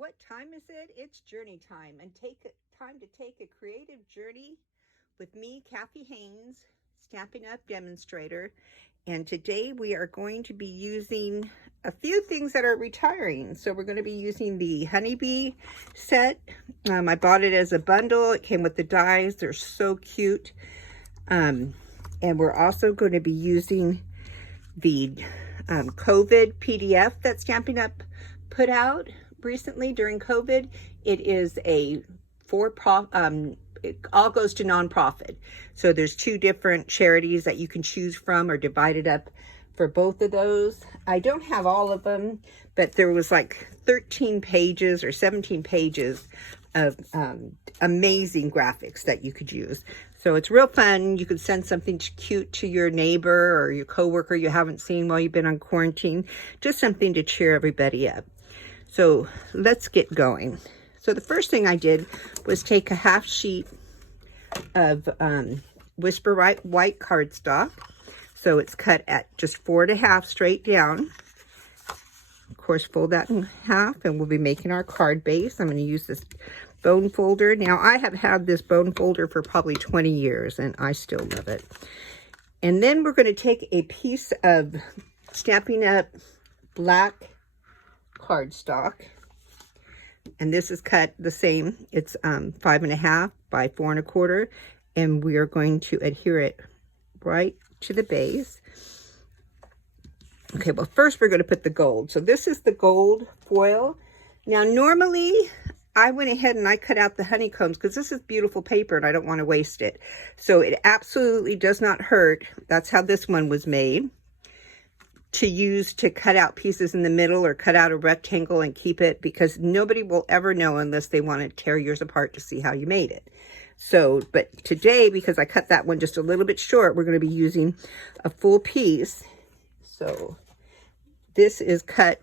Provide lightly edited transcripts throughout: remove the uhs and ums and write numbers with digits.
What time is it? It's journey time, and time to take a creative journey with me, Kathy Haynes, Stampin' Up! Demonstrator. And today we are going to be using a few things that are retiring. So we're going to be using the honeybee set. I bought it as a bundle. It came with the dies. They're so cute. And we're also going to be using the COVID PDF that Stampin' Up! Put out recently during COVID. It is a it all goes to nonprofit. So there's two different charities that you can choose from, or divided up for both of those. I don't have all of them, but there was like 13 pages or 17 pages of amazing graphics that you could use. So it's real fun. You could send something cute to your neighbor or your coworker you haven't seen while you've been on quarantine. Just something to cheer everybody up. So let's get going. So the first thing I did was take a half sheet of Whisper White cardstock. So it's cut at just 4.5 straight down. Of course, fold that in half, and we'll be making our card base. I'm going to use this bone folder. Now, I have had this bone folder for probably 20 years, and I still love it. And then we're going to take a piece of Stampin' Up! Black cardstock, and this is cut the same. It's 5.5 by 4.25, and we are going to adhere it right to the base. Okay, well, first we're going to put the gold. So this is the gold foil. Now, normally I went ahead and I cut out the honeycombs because this is beautiful paper and I don't want to waste it. So it absolutely does not hurt. That's how this one was made, to use to cut out pieces in the middle or cut out a rectangle and keep it, because nobody will ever know unless they want to tear yours apart to see how you made it. So, but today, because I cut that one just a little bit short, we're going to be using a full piece. So this is cut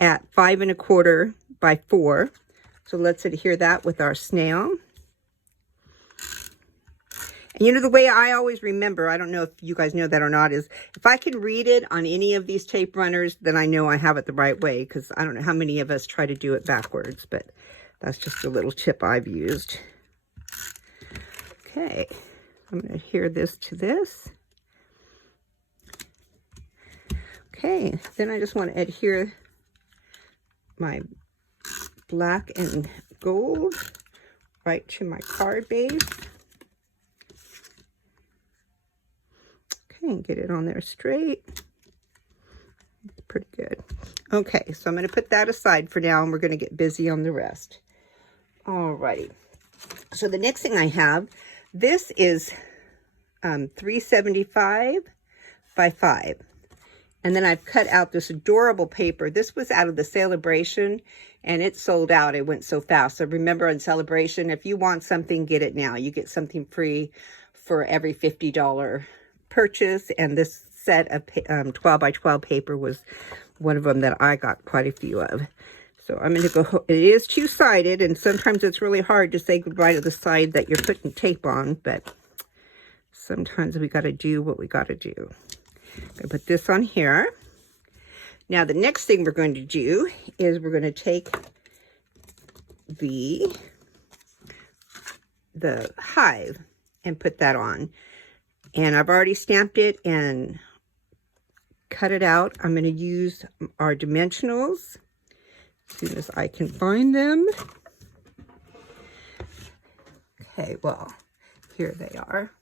at 5.25 by 4. So let's adhere that with our snail. And you know, the way I always remember, I don't know if you guys know that or not, is if I can read it on any of these tape runners, then I know I have it the right way, because I don't know how many of us try to do it backwards, but that's just a little tip I've used. Okay, I'm going to adhere this to this. Okay, then I just want to adhere my black and gold right to my card base. Okay, and get it on there straight. Pretty good. Okay, so I'm going to put that aside for now, and we're going to get busy on the rest. Alrighty. So the next thing I have, this is 375 by 5. And then I've cut out this adorable paper. This was out of the Celebration, and it sold out. It went so fast. So remember, on Celebration, if you want something, get it now. You get something free for every $50 purchase. And this set of 12 by 12 paper was one of them that I got quite a few of. So I'm going to go, it is two-sided, and sometimes it's really hard to say goodbye to the side that you're putting tape on, but sometimes we got to do what we got to do. I'm going to put this on here. Now, the next thing we're going to do is we're going to take the hive and put that on. And I've already stamped it and cut it out. I'm going to use our dimensionals as soon as I can find them. Okay, well, here they are.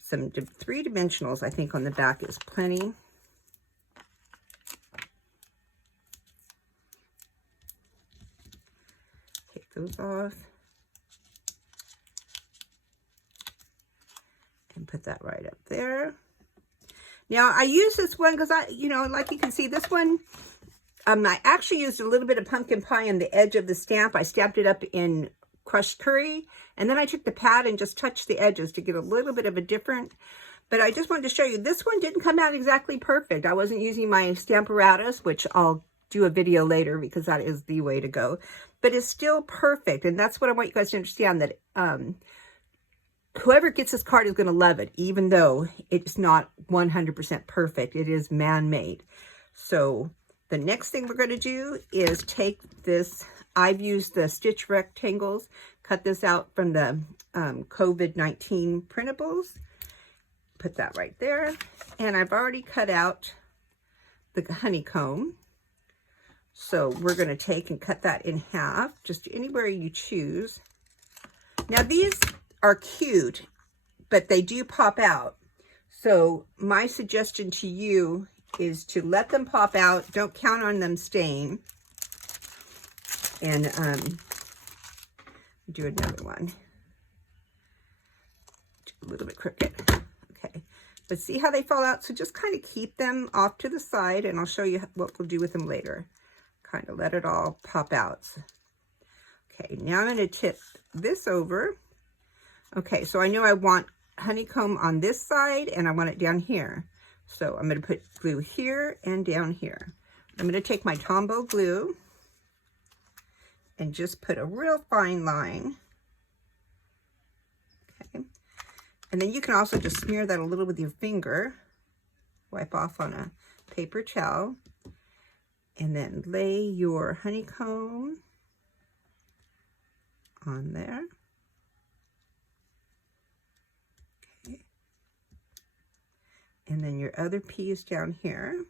Some 3 dimensionals, I think, on the back is plenty. Take those off. And put that right up there. Now, I use this one because like you can see, this one, I actually used a little bit of pumpkin pie on the edge of the stamp. I stamped it up in crushed curry, and then I took the pad and just touched the edges to get a little bit of a different, but I just wanted to show you, this one didn't come out exactly perfect. I wasn't using my Stamparatus, which I'll do a video later because that is the way to go, but it's still perfect. And that's what I want you guys to understand, that whoever gets this card is going to love it, even though it's not 100% perfect. It is man-made. So The next thing we're going to do is take this, I've used the stitch rectangles, cut this out from the COVID-19 printables, put that right there, and I've already cut out the honeycomb. So we're going to take and cut that in half, just anywhere you choose. Now these are cute, but they do pop out. So my suggestion to you is to let them pop out. Don't count on them staying. And do another one. A little bit crooked. Okay. But see how they fall out? So just kind of keep them off to the side, and I'll show you what we'll do with them later. Kind of let it all pop out. Okay, now I'm going to tip this over. Okay, so I know I want honeycomb on this side, and I want it down here. So I'm going to put glue here and down here. I'm going to take my Tombow glue and just put a real fine line. Okay. And then you can also just smear that a little with your finger. Wipe off on a paper towel. And then lay your honeycomb on there. Okay. And then your other piece down here.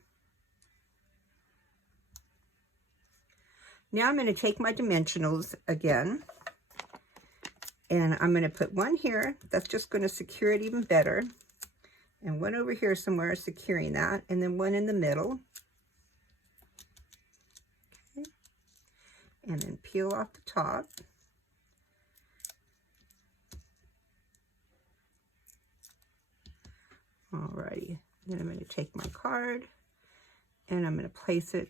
Now I'm going to take my dimensionals again, and I'm going to put one here. That's just going to secure it even better. And one over here somewhere securing that, and then one in the middle. Okay. And then peel off the top. Alrighty, then I'm going to take my card and I'm going to place it,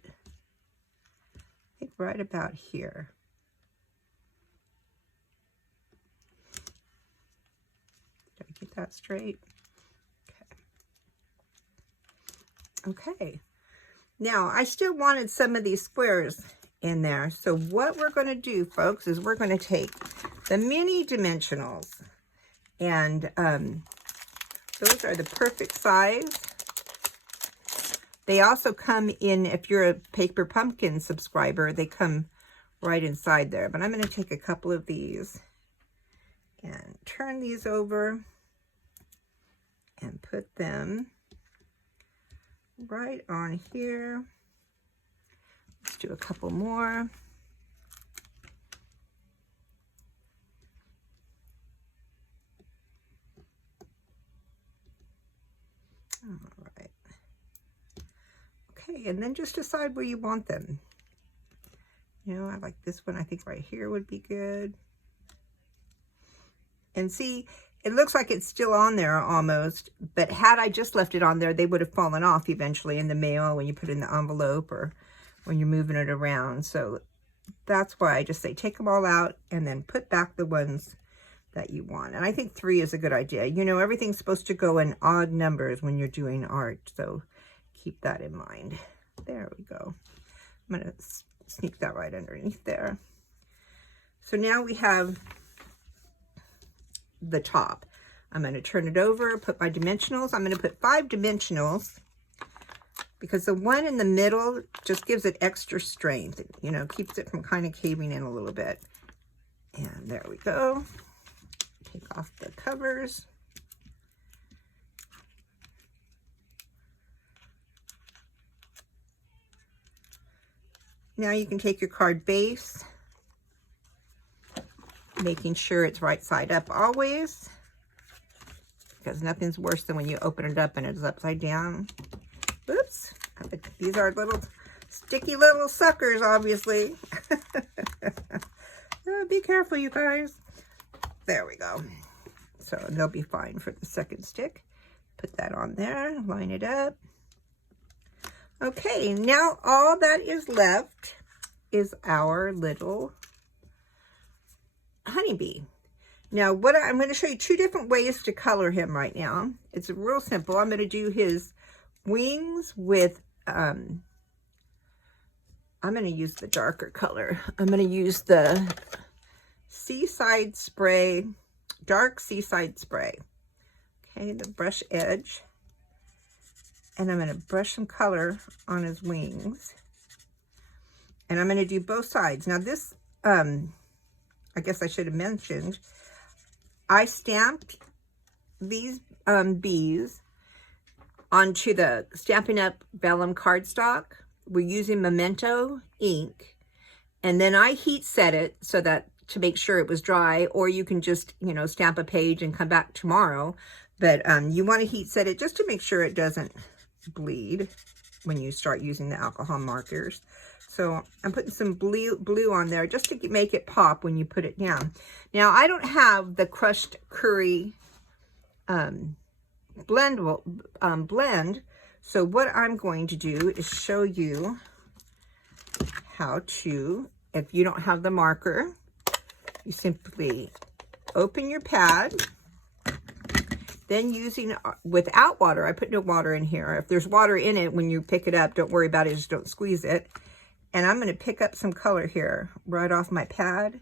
I think, right about here. Did I get that straight? Okay. Okay. Now, I still wanted some of these squares in there. So what we're going to do, folks, is we're going to take the mini dimensionals, and those are the perfect size. They also come in, if you're a Paper Pumpkin subscriber, they come right inside there. But I'm going to take a couple of these and turn these over and put them right on here. Let's do a couple more. All right. Okay, and then just decide where you want them. You know, I like this one. I think right here would be good. And see, it looks like it's still on there almost, but had I just left it on there, they would have fallen off eventually in the mail when you put it in the envelope or when you're moving it around. So that's why I just say take them all out and then put back the ones that you want. And I think 3 is a good idea. You know, everything's supposed to go in odd numbers when you're doing art, so keep that in mind. There we go. I'm going to sneak that right underneath there. So now we have the top. I'm going to turn it over, put my dimensionals. I'm going to put 5 dimensionals because the one in the middle just gives it extra strength. You know, keeps it from kind of caving in a little bit. And there we go. Take off the covers. Now you can take your card base, making sure it's right side up always, because nothing's worse than when you open it up and it's upside down. Oops, these are little sticky little suckers, obviously. Oh, be careful, you guys. There we go. So they'll be fine for the second stick. Put that on there, line it up. Okay, now all that is left is our little honeybee. Now, what I'm going to show you 2 different ways to color him right now. It's real simple. I'm going to do his wings with, I'm going to use the darker color. I'm going to use the Seaside Spray, dark Seaside Spray. Okay, the brush edge. And I'm going to brush some color on his wings. And I'm going to do both sides. Now this, I guess I should have mentioned, I stamped these bees onto the Stampin' Up! Vellum cardstock. We're using Memento ink. And then I heat set it so that to make sure it was dry, or you can just, you know, stamp a page and come back tomorrow. But you want to heat set it just to make sure it doesn't bleed when you start using the alcohol markers. So I'm putting some blue on there just to make it pop when you put it down. Now I don't have the crushed curry blend. So what I'm going to do is show you how to, if you don't have the marker, you simply open your pad, then using, without water, I put no water in here. If there's water in it, when you pick it up, don't worry about it, just don't squeeze it. And I'm going to pick up some color here right off my pad,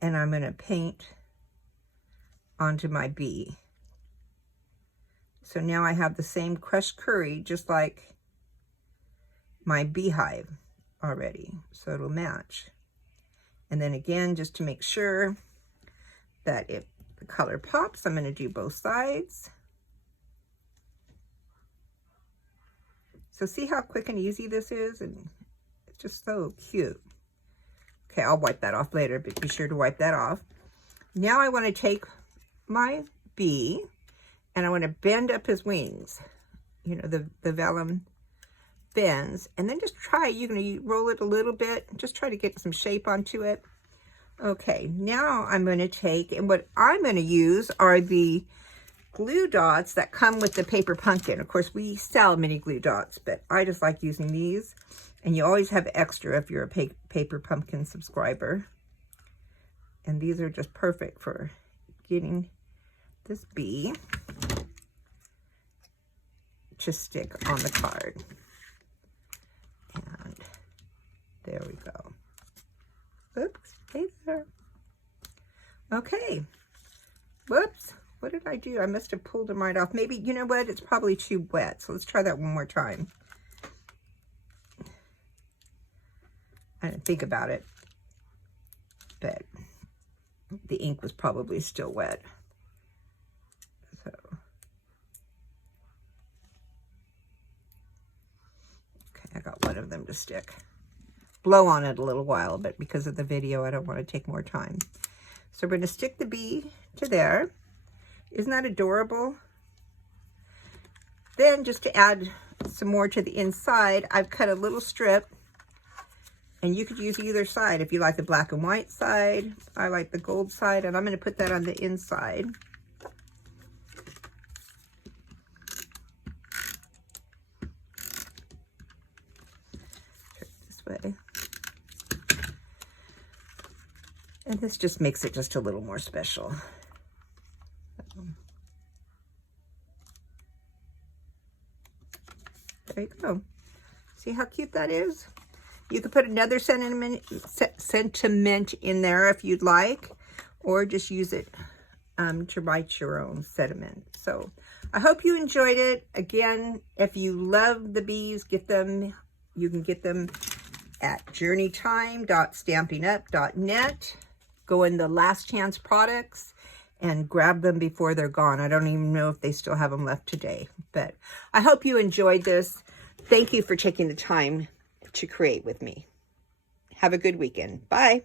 and I'm going to paint onto my bee. So now I have the same crushed curry, just like my beehive already, so it'll match. And then again, just to make sure that if the color pops, I'm going to do both sides. So see how quick and easy this is, and it's just so cute. Okay, I'll wipe that off later, but be sure to wipe that off. Now I want to take my bee and I want to bend up his wings. You know, the vellum bends, and then just try, you're going to roll it a little bit, just try to get some shape onto it. Okay, now I'm going to take, and what I'm going to use are the glue dots that come with the paper pumpkin. Of course, we sell mini glue dots, but I just like using these, and you always have extra if you're a paper pumpkin subscriber. And these are just perfect for getting this bee to stick on the card. And there we go. Oops, hey there. Okay. Whoops, what did I do? I must have pulled them right off. Maybe, you know what? It's probably too wet. So let's try that one more time. I didn't think about it, but the ink was probably still wet. So. I got one of them to stick. Blow on it a little while, but because of the video, I don't want to take more time. So we're going to stick the bee to there. Isn't that adorable? Then just to add some more to the inside, I've cut a little strip, and you could use either side. If you like the black and white side, I like the gold side, and I'm going to put that on the inside. Way. And this just makes it just a little more special. There you go. See how cute that is? You could put another sentiment in there if you'd like, or just use it to write your own sentiment. So I hope you enjoyed it. Again, if you love the bees, get them. You can get them at journeytime.stampinup.net. Go in the last chance products and grab them before they're gone. I don't even know if they still have them left today, but I hope you enjoyed this. Thank you for taking the time to create with me. Have a good weekend. Bye.